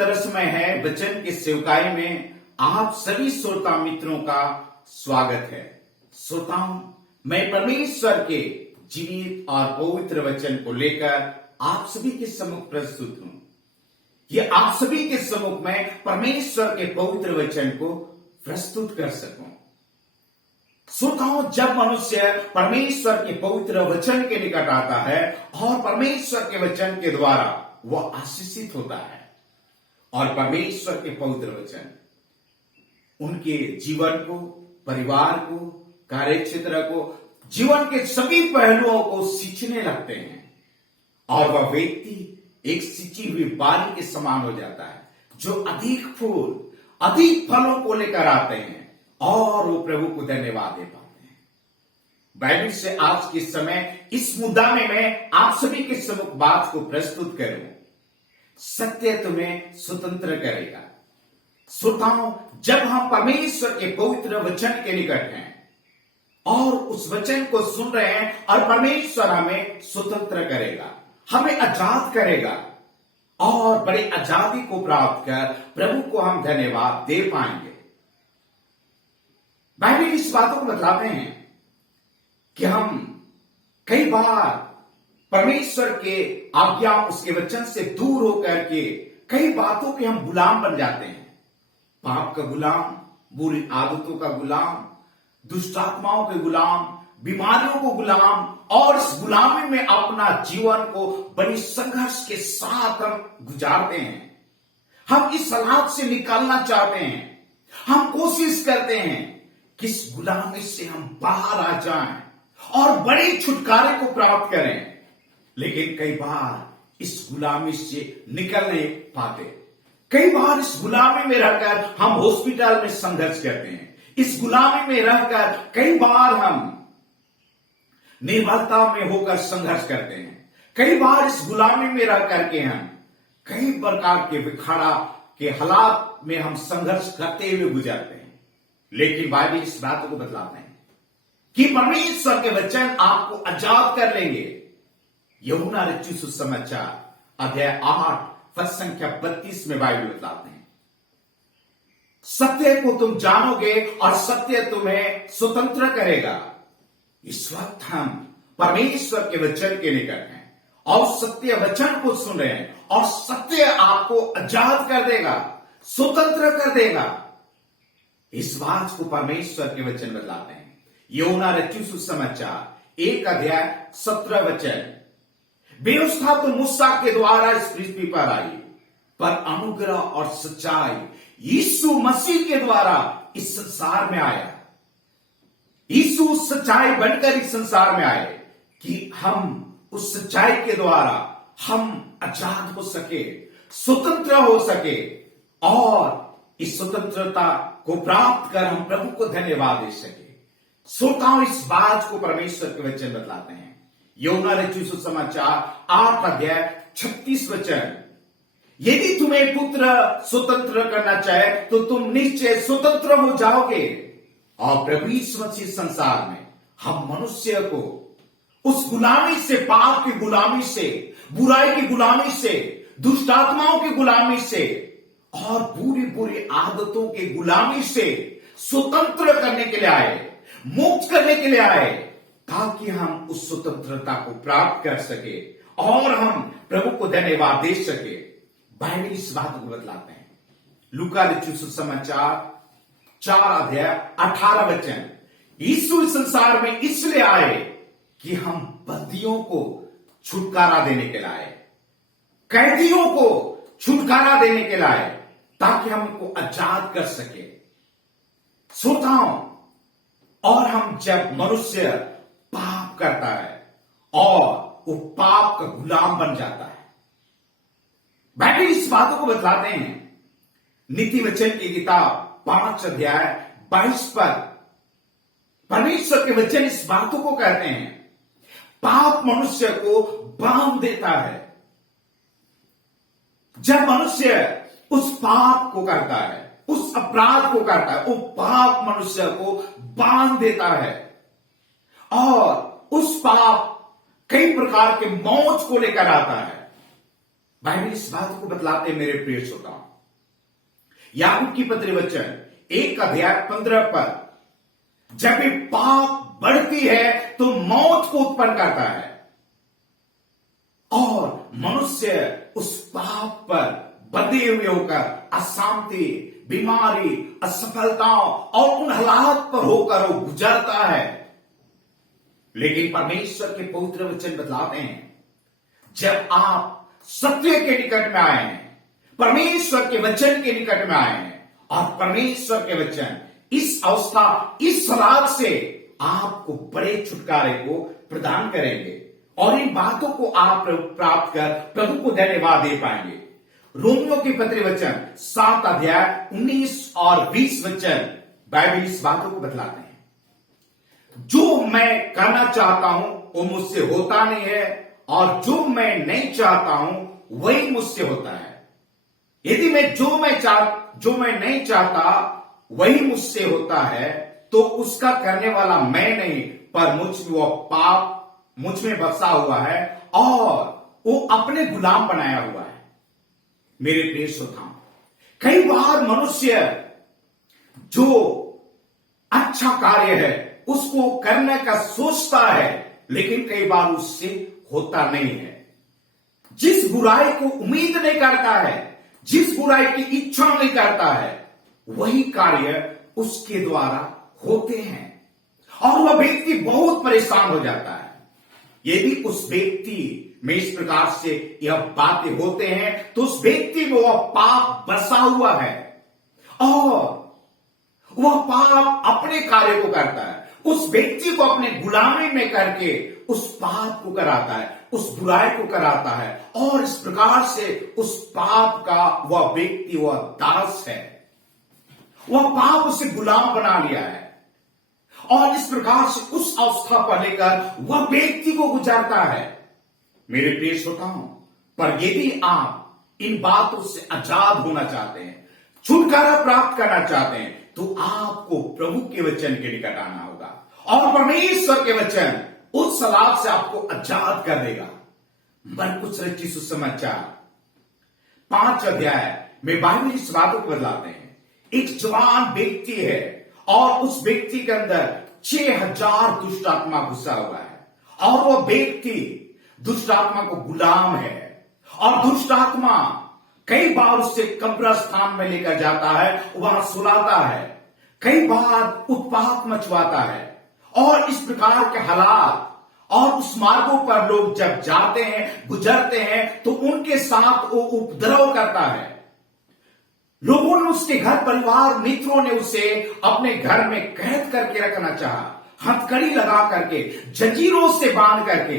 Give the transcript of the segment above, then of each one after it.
तरसमय है वचन के सेवकाई में आप सभी श्रोता मित्रों का स्वागत है। श्रोताओं, मैं परमेश्वर के जीवित और पवित्र वचन को लेकर आप सभी के सम्मुख प्रस्तुत हूं। ये आप सभी के सम्मुख में परमेश्वर के पवित्र वचन को प्रस्तुत कर सकूं। श्रोताओं, जब मनुष्य परमेश्वर के पवित्र वचन के निकट आता है और परमेश्वर के वचन के द्वारा वह आशीषित होता है और परमेश्वर के पवित्र वचन उनके जीवन को, परिवार को, कार्यक्षेत्र को, जीवन के सभी पहलुओं को सींचने लगते हैं और वह व्यक्ति एक सींची हुई बारी के समान हो जाता है जो अधिक फूल, अधिक फलों को लेकर आते हैं और वो प्रभु को धन्यवाद दे पाते हैं। बाइबल से आज के समय इस मुद्दा में मैं आप सभी के सम्मुख बात को प्रस्तुत करूं। सत्य तुम्हें स्वतंत्र करेगा। श्रोताओं, जब हम परमेश्वर के पवित्र वचन के निकट हैं और उस वचन को सुन रहे हैं और परमेश्वर हमें स्वतंत्र करेगा, हमें आजाद करेगा और बड़ी आजादी को प्राप्त कर प्रभु को हम धन्यवाद दे पाएंगे। बाइबल इस बातों को बताते हैं कि हम कई बार परमेश्वर के आज्ञा, उसके वचन से दूर होकर के कई बातों के हम गुलाम बन जाते हैं। पाप का गुलाम, बुरी आदतों का गुलाम, दुष्ट आत्माओं के गुलाम, बीमारियों को गुलाम, और इस गुलामी में अपना जीवन को बड़ी संघर्ष के साथ हम गुजारते हैं। हम इस हालात से निकालना चाहते हैं। हम कोशिश करते हैं कि इस गुलामी से हम बाहर आ जाएं और बड़े छुटकारे को प्राप्त करें, लेकिन कई बार इस गुलामी से निकल नहीं पाते। कई बार इस गुलामी में रहकर हम हॉस्पिटल में संघर्ष करते हैं। इस गुलामी में रहकर कई बार हम निर्बलता में होकर संघर्ष करते हैं। कई बार इस गुलामी में रह करके हम कई प्रकार के विखाड़ा के हालात में हम संघर्ष करते हुए गुजरते हैं। लेकिन बाइबल इस बात को बतलाते हैं कि परमेश्वर के वचन आपको आजाद कर लेंगे। यूहन्ना रचित सुसमाचार अध्याय 8 पद संख्या 32 में बाइबल बतलाते हैं, सत्य को तुम जानोगे और सत्य तुम्हें स्वतंत्र करेगा। इस वक्त हम परमेश्वर के वचन के निकट हैं और सत्य वचन को सुन रहे हैं और सत्य आपको आजाद कर देगा, स्वतंत्र कर देगा। इस बात को परमेश्वर के वचन बतलाते हैं। यूहन्ना रचित सुसमाचार 1 अध्याय 17 वचन, व्यवस्था तो मूसा के द्वारा इस पृथ्वी पर आई, पर अनुग्रह और सच्चाई यीशु मसीह के द्वारा इस संसार में आया। यीशु सच्चाई बनकर इस संसार में आए कि हम उस सच्चाई के द्वारा हम आजाद हो सके, स्वतंत्र हो सके और इस स्वतंत्रता को प्राप्त कर हम प्रभु को धन्यवाद दे सके। श्रोताओं, इस बात को परमेश्वर के वचन बतलाते हैं। यूहन्ना रचित सुसमाचार 8 अध्याय 36 वचन, यदि तुम्हें पुत्र स्वतंत्र करना चाहे तो तुम निश्चय स्वतंत्र हो जाओगे। और प्रभु यीशु मसीह संसार में हम मनुष्य को उस गुलामी से, पाप की गुलामी से, बुराई की गुलामी से, दुष्ट आत्माओं की गुलामी से और बुरी बुरी आदतों की गुलामी से स्वतंत्र करने के लिए आए, मुक्त करने के लिए आए, ताकि हम उस स्वतंत्रता को प्राप्त कर सके और हम प्रभु को धन्यवाद दे सके। बाइबल इस बात को बतलाते हैं। लूका रचित सुसमाचार 4 अध्याय 18 वचन, यीशु इस संसार में इसलिए आए कि हम बंदियों को छुटकारा देने के लिए आए, कैदियों को छुटकारा देने के लिए आए, ताकि हम उनको आजाद कर सके। श्रोताओं, और हम जब मनुष्य पाप करता है और वो पाप का गुलाम बन जाता है, बाइबल इस बातों को बतलाते हैं। नीति वचन की किताब 5 अध्याय 22 पद, परमेश्वर के वचन इस बातों को कहते हैं, पाप मनुष्य को बांध देता है। जब मनुष्य उस पाप को करता है, उस अपराध को करता है, वो पाप मनुष्य को बांध देता है और उस पाप कई प्रकार के मौत को लेकर आता है। बाइबल इस बात को बतलाते मेरे प्रिय श्रोताओं, याकूब की पत्री वचन 1 अध्याय 15 पर, जब ये पाप बढ़ती है तो मौत को उत्पन्न करता है और मनुष्य उस पाप पर बंधे हुए होकर अशांति, बीमारी, असफलताओं और उन हालात पर होकर वो गुजरता है। लेकिन परमेश्वर के पवित्र वचन बतलाते हैं, जब आप सत्य के निकट में आए हैं, परमेश्वर के वचन के निकट में आए हैं और परमेश्वर के वचन इस अवस्था, इस सलाह से आपको बड़े छुटकारे को प्रदान करेंगे और इन बातों को आप प्राप्त कर प्रभु को धन्यवाद दे पाएंगे। रोमियों की पत्री वचन 7 अध्याय 19 और 20 वचन बाइबल इस बातों को बतलाते हैं, जो मैं करना चाहता हूं वो मुझसे होता नहीं है और जो मैं नहीं चाहता हूं वही मुझसे होता है। यदि मैं जो मैं नहीं चाहता वही मुझसे होता है, तो उसका करने वाला मैं नहीं पर वो पाप मुझ में बसा हुआ है और वो अपने गुलाम बनाया हुआ है। मेरे प्रिय श्रोताओ, कई बार मनुष्य जो अच्छा कार्य है उसको करने का सोचता है, लेकिन कई बार उससे होता नहीं है। जिस बुराई को उम्मीद नहीं करता है, जिस बुराई की इच्छा नहीं करता है, वही कार्य उसके द्वारा होते हैं और वह व्यक्ति बहुत परेशान हो जाता है। यदि उस व्यक्ति में इस प्रकार से यह बातें होते हैं तो उस व्यक्ति में वह पाप बसा हुआ है और वह पाप अपने कार्य को करता है, उस व्यक्ति को अपने गुलामी में करके उस पाप को कराता है, उस बुराई को कराता है और इस प्रकार से उस पाप का वह व्यक्ति, वह दास है, वह पाप उसे गुलाम बना लिया है और इस प्रकार से उस अवस्था पर लेकर वह व्यक्ति को गुजारता है। मेरे प्रिय श्रोताओं, पर यदि आप इन बातों से आजाद होना चाहते हैं, छुटकारा प्राप्त करना चाहते हैं, तो आपको प्रभु के वचन के निकट आना होगा और परमेश्वर के वचन उस सलाह से आपको आजाद कर देगा। मरकुस रचित सुसमाचार 5 अध्याय में बाइबल इस बातों को बतलाते हैं, एक जवान व्यक्ति है और उस व्यक्ति के अंदर 6000 दुष्ट आत्मा घुसा हुआ है और वह व्यक्ति दुष्ट आत्मा को गुलाम है और दुष्ट आत्मा कई बार उससे कब्रिस्तान में लेकर जाता है, वहां सुलाता है, कई बार उत्पात मचवाता है और इस प्रकार के हालात और उस मार्गों पर लोग जब जाते हैं, गुजरते हैं, तो उनके साथ वो उपद्रव करता है। लोगों ने, उसके घर परिवार, मित्रों ने उसे अपने घर में कैद करके रखना चाहा, हथकड़ी लगा करके, जंजीरों से बांध करके,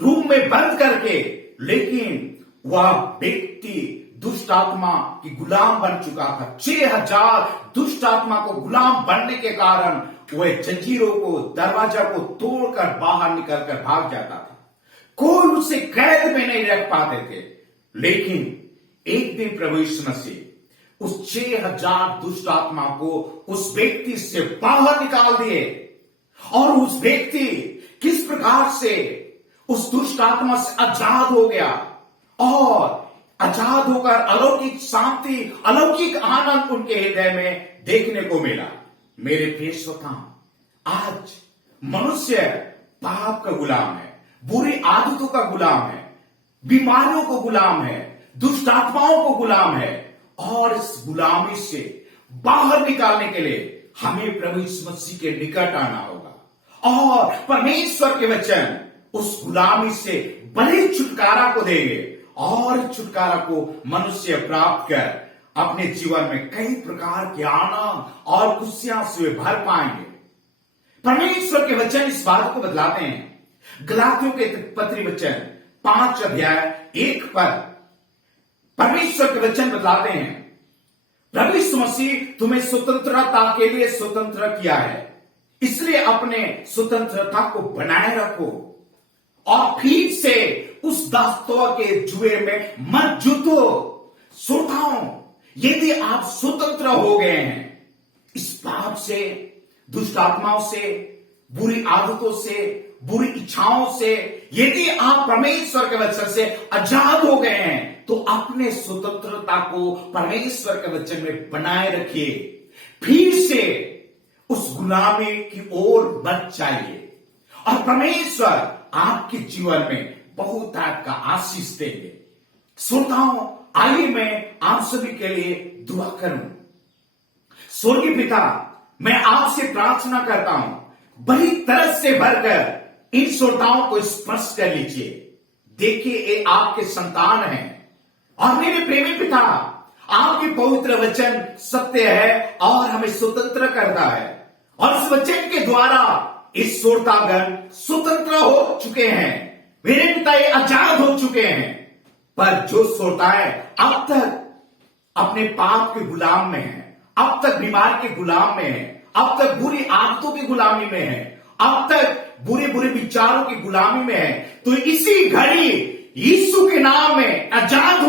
रूम में बंद करके, लेकिन वह व्यक्ति दुष्ट आत्मा की गुलाम बन चुका था। 6000 दुष्ट आत्मा को गुलाम बनने के कारण वह जंजीरों को, दरवाजा को तोड़कर बाहर निकलकर भाग जाता था। कोई उसे कैद में नहीं रख पाते थे, लेकिन एक दिन प्रभु यीशु मसीह उस 6000 दुष्ट आत्मा को उस व्यक्ति से बाहर निकाल दिए और उस व्यक्ति किस प्रकार से उस दुष्ट आत्मा से आजाद हो गया और आजाद होकर अलौकिक शांति, अलौकिक आनंद उनके हृदय में देखने को मिला। मेरे प्रिय श्रोताओ, आज मनुष्य पाप का गुलाम है, बुरी आदतों का गुलाम है, बीमारियों को गुलाम है, दुष्ट आत्माओं को गुलाम है और इस गुलामी से बाहर निकालने के लिए हमें प्रभु यीशु मसीह के निकट आना होगा और परमेश्वर के वचन उस गुलामी से बड़े छुटकारा को देंगे और छुटकारा को मनुष्य प्राप्त कर अपने जीवन में कई प्रकार के आनंद और खुशियां से भर पाएंगे। परमेश्वर के वचन इस बात को बतलाते हैं। गलातियों के पत्री वचन 5 अध्याय 1 पर परमेश्वर के वचन बतलाते हैं, प्रभु यीशु मसीह तुम्हें स्वतंत्रता के लिए स्वतंत्र किया है, इसलिए अपने स्वतंत्रता को बनाए रखो और फिर से उस दासत्व के जुए में मत जुटो। श्रोताओं, यदि आप स्वतंत्र हो गए हैं इस पाप से, दुष्ट आत्माओं से, बुरी आदतों से, बुरी इच्छाओं से, यदि आप परमेश्वर के वचन से आजाद हो गए हैं तो अपने स्वतंत्रता को परमेश्वर के वचन में बनाए रखिए। फिर से उस गुलामी की ओर मत जाइए और परमेश्वर आपके जीवन में बहुत तरह का आशीष देंगे। श्रोताओं, आइए मैं आप सभी के लिए दुआ करूं। स्वर्गीय पिता, मैं आपसे प्रार्थना करता हूं, बड़ी तरस से भरकर इन श्रोताओं को स्पर्श कर लीजिए। देखिए, ये आपके संतान हैं और मेरे प्रेमी पिता, आपके पवित्र वचन सत्य है और हमें स्वतंत्र करता है और इस वचन के द्वारा इस श्रोतागण स्वतंत्र हो चुके हैं। मेरे पिता, ये आजाद हो चुके हैं। पर जो श्रोताएं अब तक अपने पाप के गुलाम में हैं, अब तक बीमार के गुलाम में हैं, अब तक बुरी आदतों की गुलामी में हैं, अब तक बुरे बुरे विचारों की गुलामी में हैं, तो इसी घड़ी यीशु के नाम में आजाद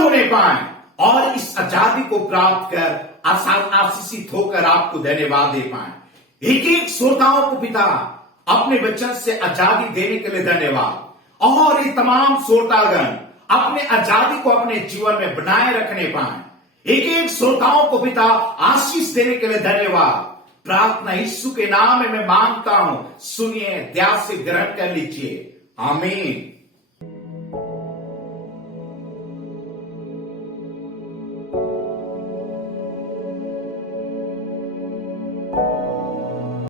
होने पाए और इस आजादी को प्राप्त कर आशीषित होकर आपको धन्यवाद दे पाए। एक एक श्रोताओं को पिता अपने वचन से आजादी देने के लिए धन्यवाद, और ये तमाम श्रोतागण अपने आजादी को अपने जीवन में बनाए रखने पाए। एक एक श्रोताओं को पिता आशीष देने के लिए धन्यवाद। प्रार्थना यीशु के नाम में मैं मांगता हूं, सुनिए, ध्यान से ग्रहण कर लीजिए। आमीन।